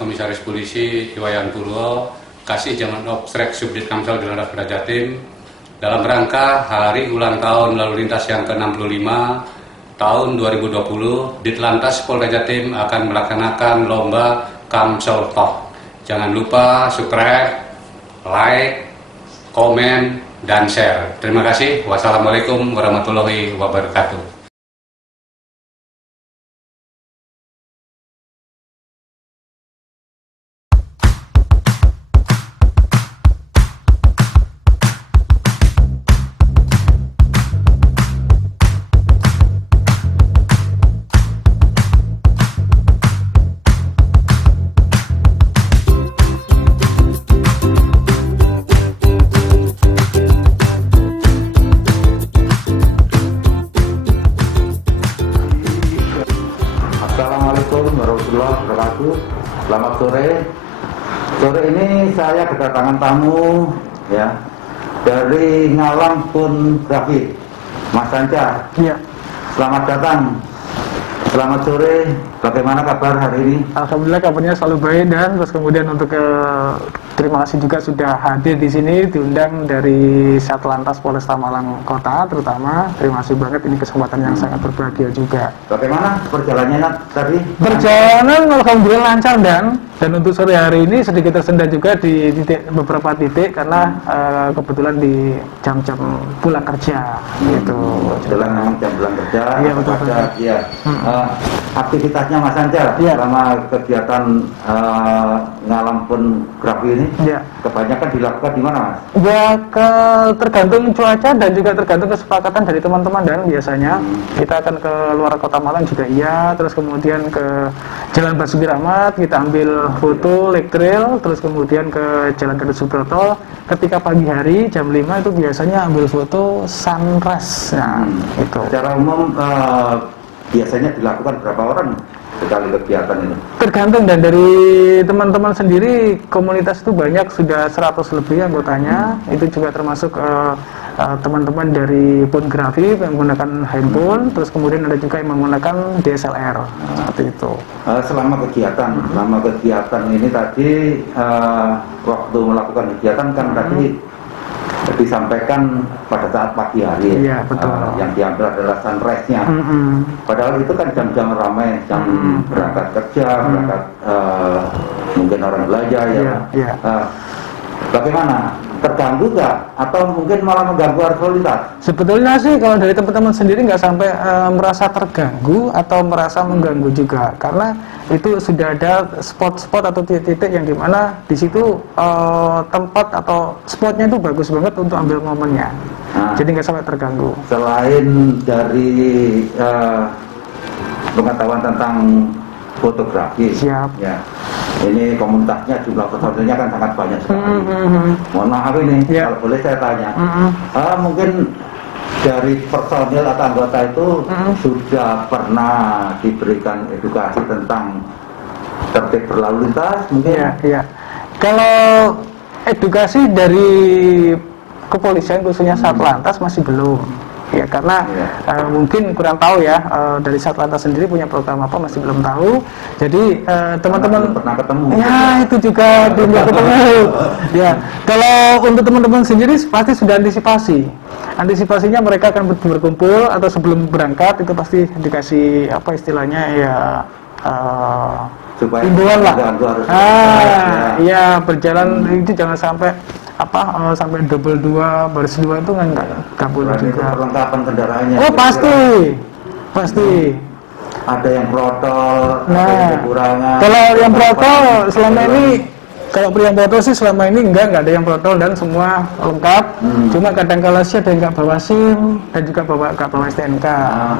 Komisaris Polisi Iwayan Purwo, Kasih Jaman Obstrek Subdit Kamsel di Lantas Polda Jatim, dalam rangka hari ulang tahun lalu lintas yang ke-65 tahun 2020, Ditlantas Polda Jatim akan melaksanakan lomba Kamsel Talk. Jangan lupa subscribe, like, komen, dan share. Terima kasih. Wassalamualaikum warahmatullahi wabarakatuh. Assalamualaikum warahmatullahi wabarakatuh. Selamat sore. Sore ini saya kedatangan tamu ya dari Ngalam Pun Grafik, Mas Sanca. Iya. Selamat datang. Selamat sore. Bagaimana kabar hari ini? Alhamdulillah kabarnya selalu baik, dan terus kemudian untuk terima kasih juga sudah hadir di sini, diundang dari Satlantas Polresta Malang Kota terutama. Terima kasih banget, ini kesempatan yang sangat berbahagia juga. Bagaimana perjalanannya tadi? Perjalanan alhamdulillah lancar, dan untuk sore hari ini sedikit tersendat juga di beberapa titik karena kebetulan di jam-jam pulang kerja gitu. Kebetulan memang jam pulang kerja. Iya, betul. Iya. Aktivitasnya Mas Sanca selama kegiatan Ngalam Pun Grafik ini kebanyakan dilakukan di mana, Mas? Ya, tergantung cuaca dan juga tergantung kesepakatan dari teman-teman, dan biasanya kita akan ke luar kota Malang juga iya, terus kemudian ke Jalan Basuki Rahmat kita ambil foto lake trail, terus kemudian ke Jalan Gatot Subroto ketika pagi hari jam 5 itu biasanya ambil foto sunrise. Nah, itu. Secara umum biasanya dilakukan berapa orang sekali kegiatan ini? Tergantung, dan dari teman-teman sendiri komunitas itu banyak, sudah 100 lebih anggotanya. Itu juga termasuk teman-teman dari Pungrafi yang menggunakan handphone, terus kemudian ada juga yang menggunakan DSLR seperti itu. Selama kegiatan ini tadi waktu melakukan kegiatan kan tadi disampaikan pada saat pagi hari. Iya, betul. Yang diambil adalah sunrise-nya. Padahal itu kan jam-jam ramai, jam berangkat kerja, berangkat mungkin orang belanja ya. Iya. Bagaimana? Terganggu nggak? Atau mungkin malah mengganggu arus lalu lintas? Sebetulnya sih kalau dari teman-teman sendiri nggak sampai merasa terganggu atau merasa mengganggu juga, karena itu sudah ada spot-spot atau titik-titik yang dimana di situ tempat atau spotnya itu bagus banget untuk ambil momennya. Jadi nggak sampai terganggu. Selain dari pengetahuan tentang fotografi, siap. Ya. Ini komunitasnya, jumlah personilnya kan sangat banyak sekali. Mohon maaf ini, kalau boleh saya tanya, mungkin dari personil atau anggota itu sudah pernah diberikan edukasi tentang tertib berlalu lintas mungkin? Iya. Kalau edukasi dari kepolisian khususnya Satlantas masih belum. Ya, karena mungkin kurang tahu ya, dari Satlantas sendiri punya program apa masih belum tahu. Jadi teman-teman pernah ketemu. Ya, itu juga belum ketemu. Ya, kalau untuk teman-teman sendiri pasti sudah antisipasi. Antisipasinya mereka akan berkumpul atau sebelum berangkat itu pasti dikasih apa istilahnya ya, himbauan lah. Iya, berjalan itu jangan sampai sampai double 2 baris 2 itu nggak boleh juga. Perlengkapan kendaraannya. Oh pasti. Ada yang protol, ada yang kekurangan. Kalau yang protol selama ini, kalau yang protol sih selama ini nggak ada yang protol dan semua lengkap. Cuma kadang-kala sih ada yang nggak bawa SIM dan juga nggak bawa STNK.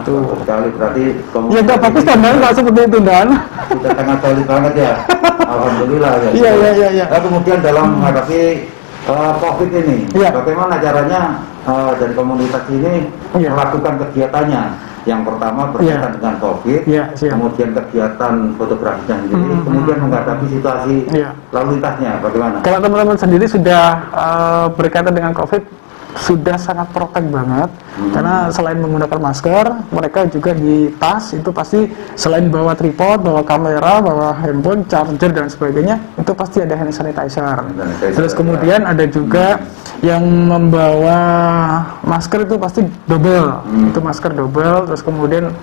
Tuh sekali berarti. Ya nggak bagus dan nggak seperti itu dan. Sudah sangat solid banget ya. Alhamdulillah ya. Iya. Nah, kemudian dalam menghadapi COVID ini, bagaimana caranya dari komunitas ini melakukan kegiatannya? Yang pertama berkaitan dengan COVID, kemudian kegiatan fotografinya sendiri, kemudian menghadapi situasi lalu lintasnya, bagaimana? Kalau teman-teman sendiri sudah berkaitan dengan COVID, sudah sangat protek banget, karena selain menggunakan masker, mereka juga di tas itu pasti selain bawa tripod, bawa kamera, bawa handphone, charger dan sebagainya, itu pasti ada hand sanitizer. Terus kemudian ada juga yang membawa masker itu pasti double, itu masker double. Terus kemudian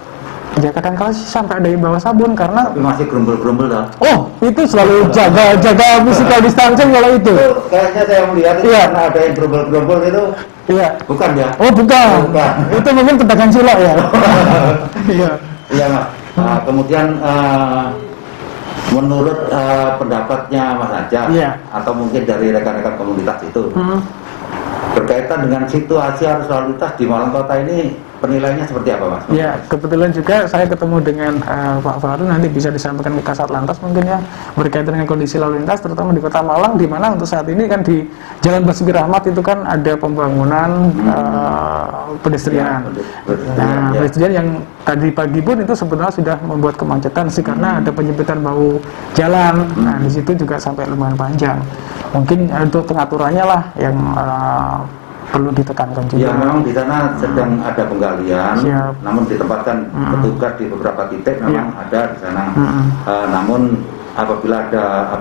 ya kadang-kadang sih sampai ada yang bawa sabun karena Tapi masih gerumbul-gerumbul dah. oh itu selalu jaga physical distancing kalau itu. Kayaknya saya melihat itu karena ada yang gerumbul-gerumbul itu. Iya. Bukan ya? Oh bukan. Itu mungkin pedagang cilok ya. Iya. Iya Mas. Nah, kemudian menurut pendapatnya Mas Ajat atau mungkin dari rekan-rekan komunitas itu berkaitan dengan situasi arus lalu lintas di Malang Kota ini, penilaiannya seperti apa Mas? Ya, kebetulan juga saya ketemu dengan Pak Faru, nanti bisa disampaikan ke Kasat Lantas mungkin ya, berkaitan dengan kondisi lalu lintas terutama di Kota Malang, di mana untuk saat ini kan di Jalan Basuki Rahmat itu kan ada pembangunan pedestrian. Pedestrian yang tadi pagi pun itu sebenarnya sudah membuat kemacetan sih, karena ada penyempitan bahu jalan. Nah, di situ juga sampai lumayan panjang. Mungkin untuk pengaturannya lah yang perlu ditekankan juga. Ya memang di sana sedang ada penggalian, namun ditempatkan petugas di beberapa titik memang ada di sana. Namun apabila ada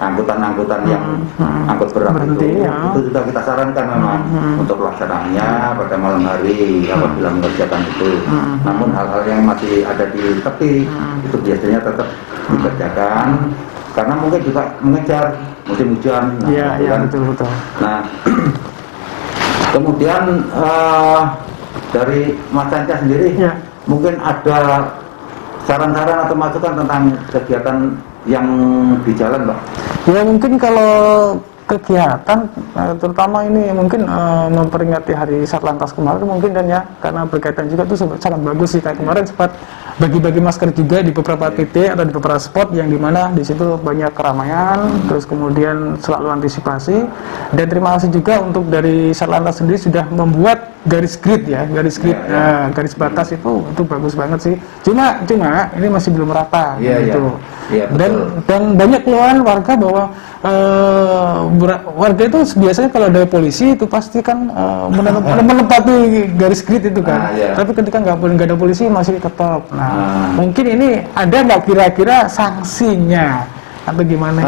angkutan-angkutan yang angkut berat itu sudah kita sarankan memang untuk pelaksanaannya pada malam hari apabila mengerjakan itu. Namun hal-hal yang masih ada di tepi itu biasanya tetap dikerjakan karena mungkin juga mengejar musim hujan. Betul. Nah, kemudian dari Mas Sanca sendiri mungkin ada saran-saran atau masukan tentang kegiatan yang di jalan, Pak? Ya mungkin kalau kegiatan terutama ini mungkin memperingati hari Satlantas kemarin mungkin dan ya, karena berkaitan juga itu sangat bagus sih, kayak kemarin sempat bagi-bagi masker juga di beberapa titik atau di beberapa spot yang dimana di situ banyak keramaian, terus kemudian selalu antisipasi. Dan terima kasih juga untuk dari Satlantas sendiri sudah membuat garis grid ya, garis batas itu bagus banget sih. Cuma ini masih belum rata gitu. Dan banyak keluhan warga bahwa warga itu biasanya kalau ada polisi itu pasti kan menempati garis grid itu kan. Tapi ketika nggak ada polisi masih tetap. Nah, mungkin ini ada nggak kira-kira sanksinya atau gimana?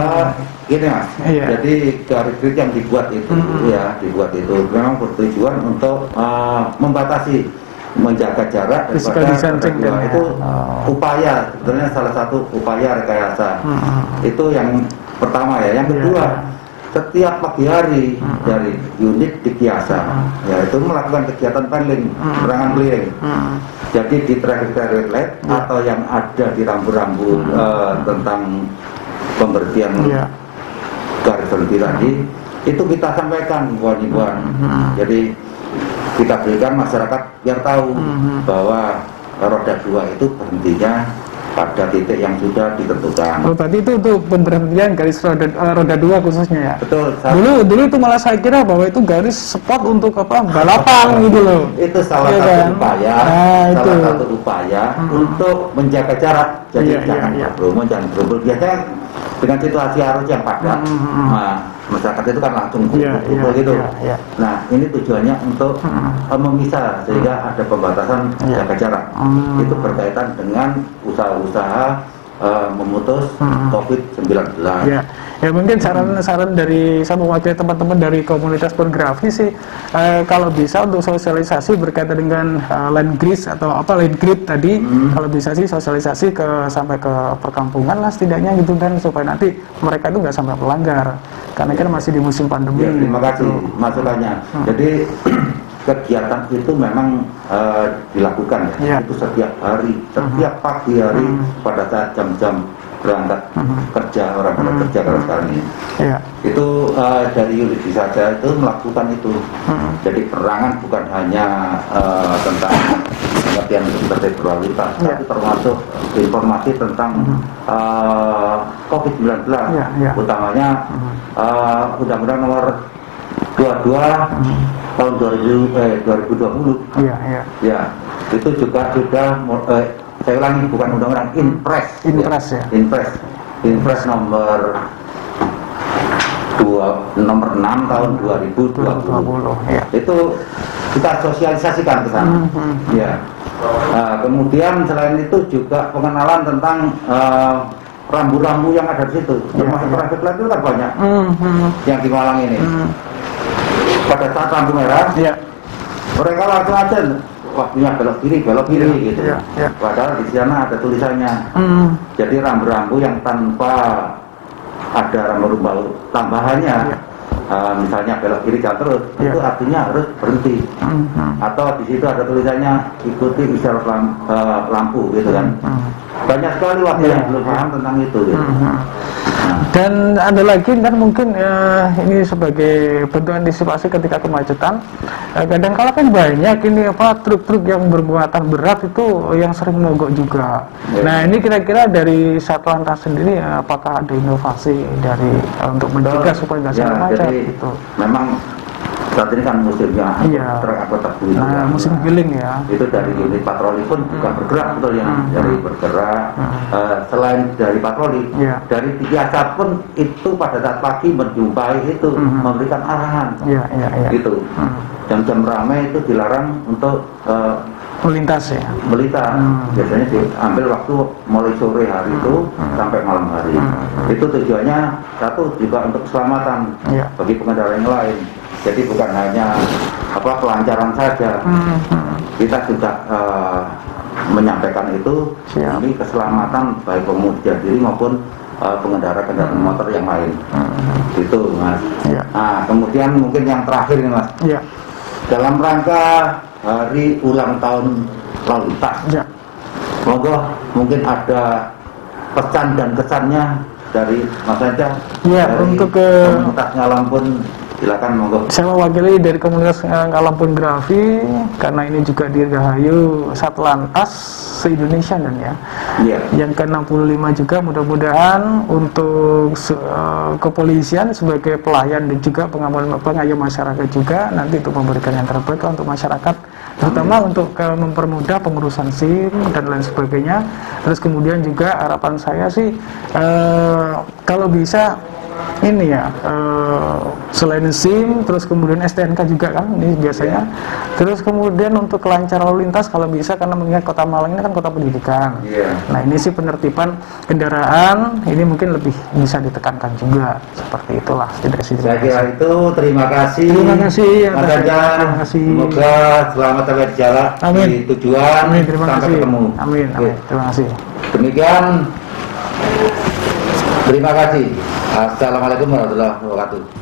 Gini Mas, jadi garis grid yang dibuat itu memang bertujuan untuk membatasi, menjaga jarak daripada kedua itu upaya, sebenarnya salah satu upaya rekayasa. Itu yang pertama ya. Yang kedua, setiap pagi hari dari unit di Kiasa yaitu melakukan kegiatan paneling, serangan keliling. Jadi di traffic light atau yang ada di rambu-rambu tentang pemberhentian garis berhenti tadi, itu kita sampaikan himbauan-himbauan. Jadi kita berikan masyarakat biar tahu bahwa roda 2 itu berhentinya pada titik yang sudah ditentukan. Oh, tadi itu untuk pemberhentian garis roda 2 khususnya ya? Betul. Dulu itu malah saya kira bahwa itu garis spot untuk balapan gitu loh. Itu salah satu upaya, satu upaya untuk menjaga jarak. Jadi jangan berkerumun. Biasanya dengan situasi arus yang padat, masyarakat itu kan langsung kumpul gitu. Nah, ini tujuannya untuk memisah sehingga ada pembatasan jaga jarak. Itu berkaitan dengan usaha-usaha memutus COVID-19. Ya mungkin saran dari saya mewakili teman-teman dari komunitas pornografi sih, kalau bisa untuk sosialisasi berkaitan dengan land grid atau land grid tadi, kalau bisa sih sosialisasi sampai ke perkampungan lah setidaknya gitu kan, supaya nanti mereka itu nggak sampai melanggar, karena kan masih di musim pandemi. Terima kasih masukannya. Jadi kegiatan itu memang dilakukan itu setiap hari, setiap pagi hari pada saat jam-jam berangkat kerja, orang kerja kalau sekarang ini. Itu dari unit saja itu melakukan itu. Jadi perangan bukan hanya tentang pengertian sebagai berlalu lintas, tapi termasuk informasi tentang COVID-19, utamanya Undang-Undang Nomor 22 tahun 2020. Ya, itu juga sudah saya ulangi, bukan undang-undang, Inpres nomor nomor 6 tahun 2020. Ya. Itu kita sosialisasikan ke sana. Ya. Kemudian selain itu juga pengenalan tentang rambu-rambu yang ada di situ. Termasuk traffic light itu kan banyak yang di Malang ini. Pada saat lampu merah, mereka langsung aja waktunya belok kiri gitu. Padahal di sana ada tulisannya. Jadi rambu-rambu yang tanpa ada rambu-rambu tambahannya, misalnya belok kiri jangan terus, itu artinya harus berhenti. Atau di situ ada tulisannya ikuti isyarat lampu gitu kan. Banyak sekali warga yang belum paham tentang itu gitu. Dan ada lagi kan mungkin ini sebagai bentuk antisipasi ketika kemacetan. Kadang-kala kan banyak ini truk-truk yang bermuatan berat itu yang sering mogok juga. Nah ini kira-kira dari Satlantas sendiri apakah ada inovasi dari untuk mencegah supaya nggak sampai macet gitu? Memang saat ini kan musimnya truk beli. Nah, musim giling ya. Itu dari unit patroli pun bukan bergerak betul ya, dari bergerak. Selain dari patroli, dari Tikiasa pun itu pada saat pagi menjumpai itu memberikan arahan. Gitu. Jam-jam ramai itu dilarang untuk melintas ya. Melintas. Biasanya diambil waktu mulai sore hari itu sampai malam hari. Itu tujuannya satu juga untuk keselamatan bagi pengendara yang lain. Jadi bukan hanya pelancaran saja, kita juga menyampaikan itu demi keselamatan baik pengemudi diri maupun pengendara kendaraan motor yang lain. Itu Mas. Nah kemudian mungkin yang terakhir nih Mas, dalam rangka hari ulang tahun lalu lintas, monggo mungkin ada pesan dan kesannya dari Mas Anja, dari untuk komunitas Ngalampun. Silakan monggo. Saya mewakili dari komunitas Ngalampun Grafi karena ini juga dirgahayu Satlantas se-Indonesia dan yang ke-65 juga mudah-mudahan untuk kepolisian sebagai pelayan dan juga pengayom masyarakat juga nanti untuk memberikan yang terbaik untuk masyarakat, terutama untuk mempermudah pengurusan SIM dan lain sebagainya. Terus kemudian juga harapan saya sih kalau bisa ini selain SIM, terus kemudian STNK juga kan ini biasanya. Terus kemudian untuk kelancaran lalu lintas kalau bisa, karena mengingat Kota Malang ini kan kota pendidikan. Nah ini sih penertiban kendaraan ini mungkin lebih bisa ditekankan juga, seperti itulah. Saya kira itu. Terima kasih. Terima kasih. Terima kasih. Semoga selamat sampai di jalan di tujuan. Terima sampai kasih. ketemu. Amin. Terima kasih. Demikian. Terima kasih. Assalamualaikum warahmatullahi wabarakatuh.